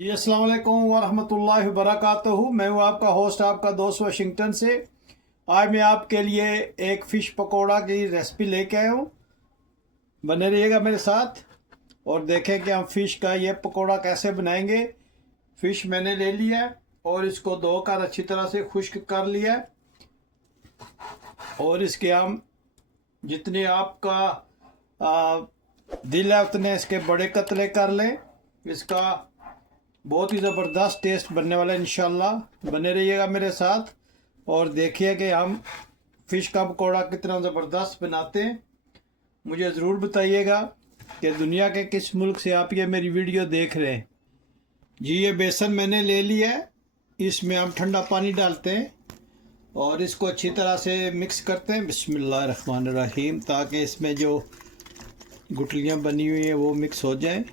जी अस्सलाम वालेकुम वरहमतुल्लाहि वबरकातुहू। मैं हूँ आपका होस्ट, आपका दोस्त वाशिंगटन से। आज मैं आपके लिए एक फ़िश पकोड़ा की रेसिपी लेके आया हूँ। बने रहिएगा मेरे साथ और देखें कि हम फ़िश का ये पकोड़ा कैसे बनाएंगे। फ़िश मैंने ले लिया है और इसको धोकर अच्छी तरह से खुश्क कर लिया है। और इसके हम जितने आपका दिल है उतने इसके बड़े कतले कर लें। इसका बहुत ही ज़बरदस्त टेस्ट बनने वाला है इंशाल्लाह। बने रहिएगा मेरे साथ और देखिए कि हम फ़िश का पकौड़ा कितना ज़बरदस्त बनाते हैं। मुझे ज़रूर बताइएगा कि दुनिया के किस मुल्क से आप ये मेरी वीडियो देख रहे हैं। जी ये बेसन मैंने ले लिया है, इसमें हम ठंडा पानी डालते हैं और इसको अच्छी तरह से मिक्स करते हैं बिस्मिल्लाहिर्रहमानिर्रहीम, ताकि इसमें जो गुठलियाँ बनी हुई हैं वो मिक्स हो जाएं।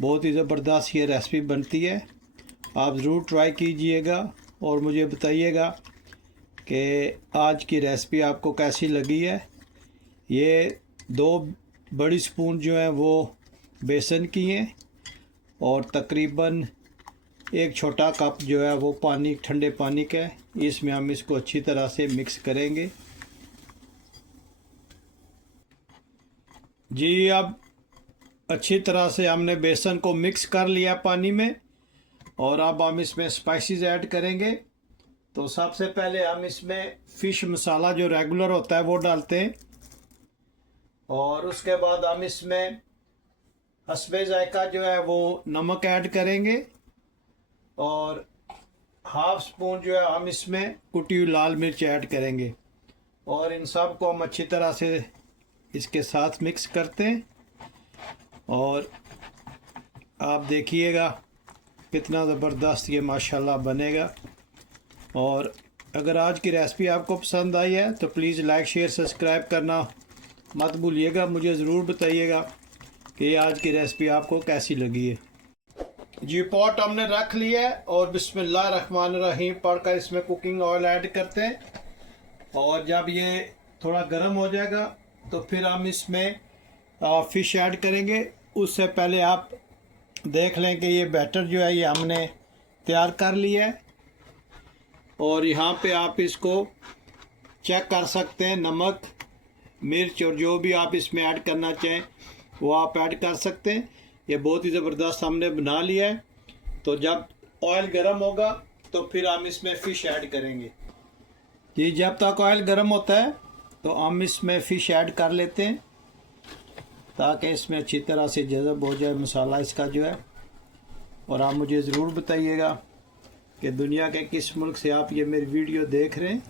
बहुत ही ज़बरदस्त ये रेसिपी बनती है, आप ज़रूर ट्राई कीजिएगा और मुझे बताइएगा कि आज की रेसिपी आपको कैसी लगी है। ये 2 बड़ी स्पून जो है वो बेसन की हैं और तकरीबन 1 छोटा कप जो है वो पानी, ठंडे पानी का है। इसमें हम इसको अच्छी तरह से मिक्स करेंगे। जी अब अच्छी तरह से हमने बेसन को मिक्स कर लिया पानी में और अब हम इसमें स्पाइसेस ऐड करेंगे। तो सबसे पहले हम इसमें फ़िश मसाला जो रेगुलर होता है वो डालते हैं और उसके बाद हम इसमें हस्बे जायका जो है वो नमक ऐड करेंगे और हाफ स्पून जो है हम इसमें कुटी हुई लाल मिर्च ऐड करेंगे और इन सब को हम अच्छी तरह से इसके साथ मिक्स करते हैं। और आप देखिएगा कितना ज़बरदस्त ये माशाल्लाह बनेगा। और अगर आज की रेसिपी आपको पसंद आई है तो प्लीज़ लाइक शेयर सब्सक्राइब करना मत भूलिएगा। मुझे ज़रूर बताइएगा कि आज की रेसिपी आपको कैसी लगी है। जी पॉट हमने रख लिया है और बिस्मिल्लाहिर्रहमानिर्रहीम पढ़कर इसमें कुकिंग ऑयल ऐड करते हैं और जब ये थोड़ा गर्म हो जाएगा तो फिर हम इसमें फ़िश ऐड करेंगे। उससे पहले आप देख लें कि ये बैटर जो है ये हमने तैयार कर लिया है और यहाँ पे आप इसको चेक कर सकते हैं। नमक, मिर्च और जो भी आप इसमें ऐड करना चाहें वो आप ऐड कर सकते हैं। ये बहुत ही ज़बरदस्त हमने बना लिया है। तो जब ऑयल गर्म होगा तो फिर हम इसमें फ़िश ऐड करेंगे। जी जब तक ऑयल गर्म होता है तो हम इसमें फ़िश ऐड कर लेते हैं ताकि इसमें अच्छी तरह से जज़ब हो जाए मसाला इसका जो है। और आप मुझे ज़रूर बताइएगा कि दुनिया के किस मुल्क से आप ये मेरी वीडियो देख रहे हैं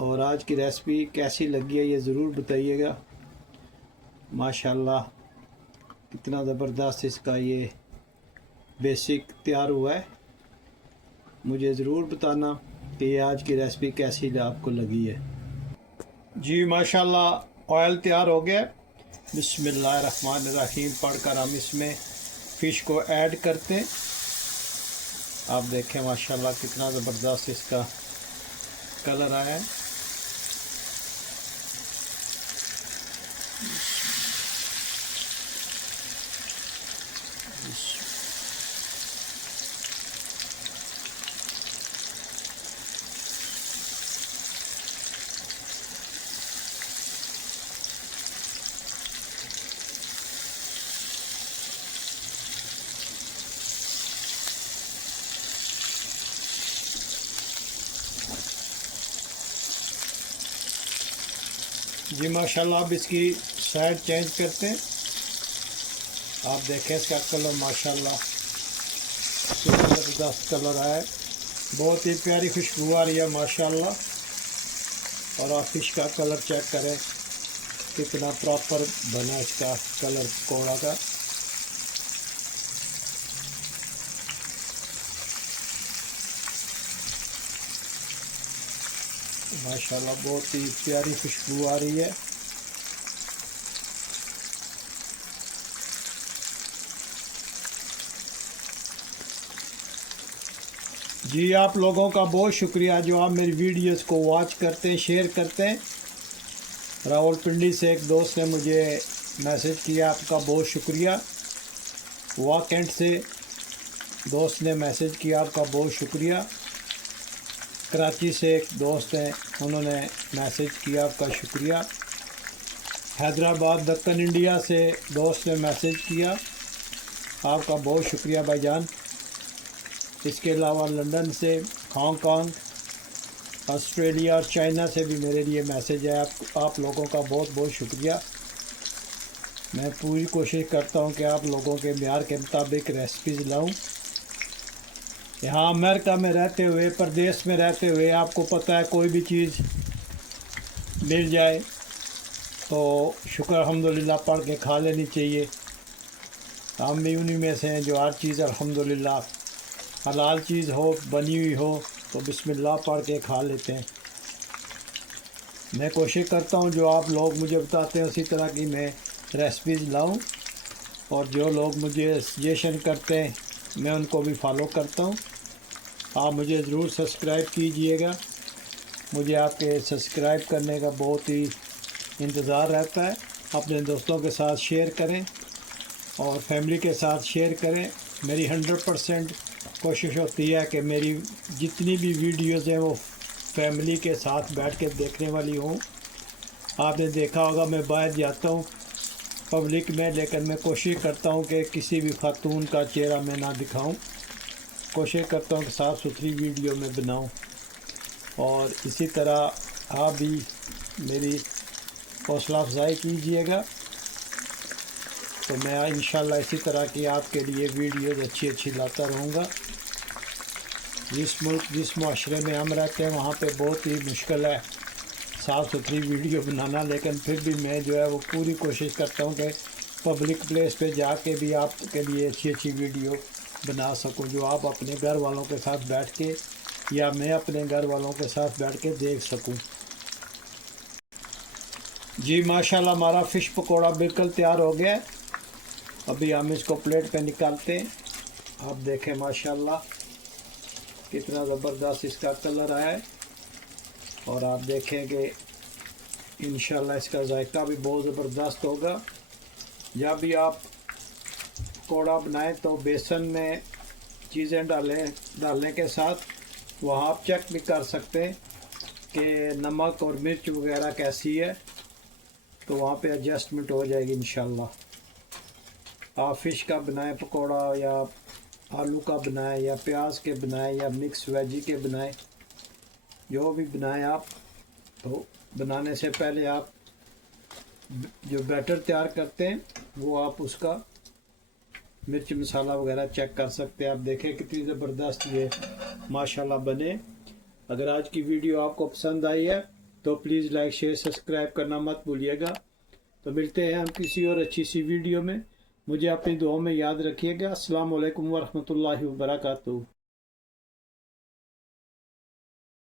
और आज की रेसिपी कैसी लगी है ये ज़रूर बताइएगा। माशाल्लाह कितना ज़बरदस्त इसका ये बेसिक तैयार हुआ है। मुझे ज़रूर बताना कि ये आज की रेसिपी कैसी आपको लगी है। जी माशाल्लाह ऑयल तैयार हो गया। बिस्मिल्लाहिर्रहमानिर्रहीम पढ़कर हम इसमें फ़िश को ऐड करते हैं। आप देखें माशाल्लाह कितना ज़बरदस्त इसका कलर आया है। जी माशाल्लाह अब इसकी साइड चेंज करते हैं। आप देखें इसका कलर माशाल्लाह ज़बरदस्त कलर आया है। बहुत ही प्यारी खुशबू आ रही है माशाल्लाह। और आप फ़िश का कलर चेक करें कितना प्रॉपर बना इसका कलर पकौड़ा का। माशाल्लाह बहुत ही प्यारी खुशबू आ रही है। जी आप लोगों का बहुत शुक्रिया जो आप मेरी वीडियोस को वॉच करते हैं, शेयर करते हैं। रावलपिंडी से एक दोस्त ने मुझे मैसेज किया, आपका बहुत शुक्रिया। वाकंड से दोस्त ने मैसेज किया, आपका बहुत शुक्रिया। कराची से एक दोस्त हैं, उन्होंने मैसेज किया, आपका शुक्रिया। हैदराबाद दक्कन इंडिया से दोस्त ने मैसेज किया, आपका बहुत शुक्रिया भाईजान। इसके अलावा लंदन से, हांगकांग, ऑस्ट्रेलिया और चाइना से भी मेरे लिए मैसेज है। आप लोगों का बहुत बहुत शुक्रिया। मैं पूरी कोशिश करता हूं कि आप लोगों के म्यार के मुताबिक रेसिपीज़ लाऊं। यहाँ अमेरिका में रहते हुए, परदेश में रहते हुए, आपको पता है कोई भी चीज़ मिल जाए तो शुक्र अल्हम्दुलिल्लाह पढ़ के खा लेनी चाहिए। हम भी उन्हीं में से हैं जो हर चीज़ अल्हम्दुलिल्लाह हलाल चीज़ हो, बनी हुई हो तो बिस्मिल्लाह पढ़ के खा लेते हैं। मैं कोशिश करता हूँ जो आप लोग मुझे बताते हैं उसी तरह की मैं रेसिपीज़ लाऊं, और जो लोग मुझे सजेशन करते हैं मैं उनको भी फॉलो करता हूँ। आप मुझे ज़रूर सब्सक्राइब कीजिएगा। मुझे आपके सब्सक्राइब करने का बहुत ही इंतज़ार रहता है। अपने दोस्तों के साथ शेयर करें और फैमिली के साथ शेयर करें। मेरी 100% कोशिश होती है कि मेरी जितनी भी वीडियोज़ हैं वो फैमिली के साथ बैठ के देखने वाली हों। आपने देखा होगा मैं बाहर जाता हूँ पब्लिक में, लेकिन मैं कोशिश करता हूँ कि किसी भी खातून का चेहरा मैं ना दिखाऊं। कोशिश करता हूँ कि साफ़ सुथरी वीडियो में बनाऊं, और इसी तरह आप भी मेरी हौसला अफजाई कीजिएगा तो मैं इंशाल्लाह इसी तरह की आपके लिए वीडियोज़ अच्छी अच्छी लाता रहूँगा। जिस मुल्क जिस माशरे में हम रहते हैं वहाँ पे बहुत ही मुश्किल है साफ़ सुथरी वीडियो बनाना, लेकिन फिर भी मैं जो है वो पूरी कोशिश करता हूँ कि पब्लिक प्लेस पे जाके भी आपके लिए अच्छी अच्छी वीडियो बना सकूँ, जो आप अपने घर वालों के साथ बैठ के या मैं अपने घर वालों के साथ बैठ के देख सकूँ। जी माशाल्लाह हमारा फ़िश पकौड़ा बिल्कुल तैयार हो गया है। अभी हम इसको प्लेट पे निकालते हैं। आप देखें माशाल्लाह कितना ज़बरदस्त इसका कलर आया है, और आप देखेंगे इंशाल्लाह इसका जायका भी बहुत ज़बरदस्त होगा। जब भी आप पकौड़ा बनाएं तो बेसन में चीज़ें डालने के साथ वहाँ आप चेक भी कर सकते हैं कि नमक और मिर्च वगैरह कैसी है, तो वहाँ पे एडजस्टमेंट हो जाएगी इंशाल्लाह। आप फ़िश का बनाएं पकौड़ा, या आलू का बनाएं, या प्याज के बनाएं, या मिक्स वेजी के बनाएं, जो भी बनाएं आप, तो बनाने से पहले आप जो बैटर तैयार करते हैं वो आप उसका मिर्च मसाला वगैरह चेक कर सकते हैं। आप देखें कितनी ज़बरदस्त ये माशाल्लाह बने। अगर आज की वीडियो आपको पसंद आई है तो प्लीज़ लाइक शेयर सब्सक्राइब करना मत भूलिएगा। तो मिलते हैं हम किसी और अच्छी सी वीडियो में। मुझे अपनी दुआओं में याद रखिएगा। अस्सलाम वालेकुम वरहमतुल्लाहि वबरकातुहू।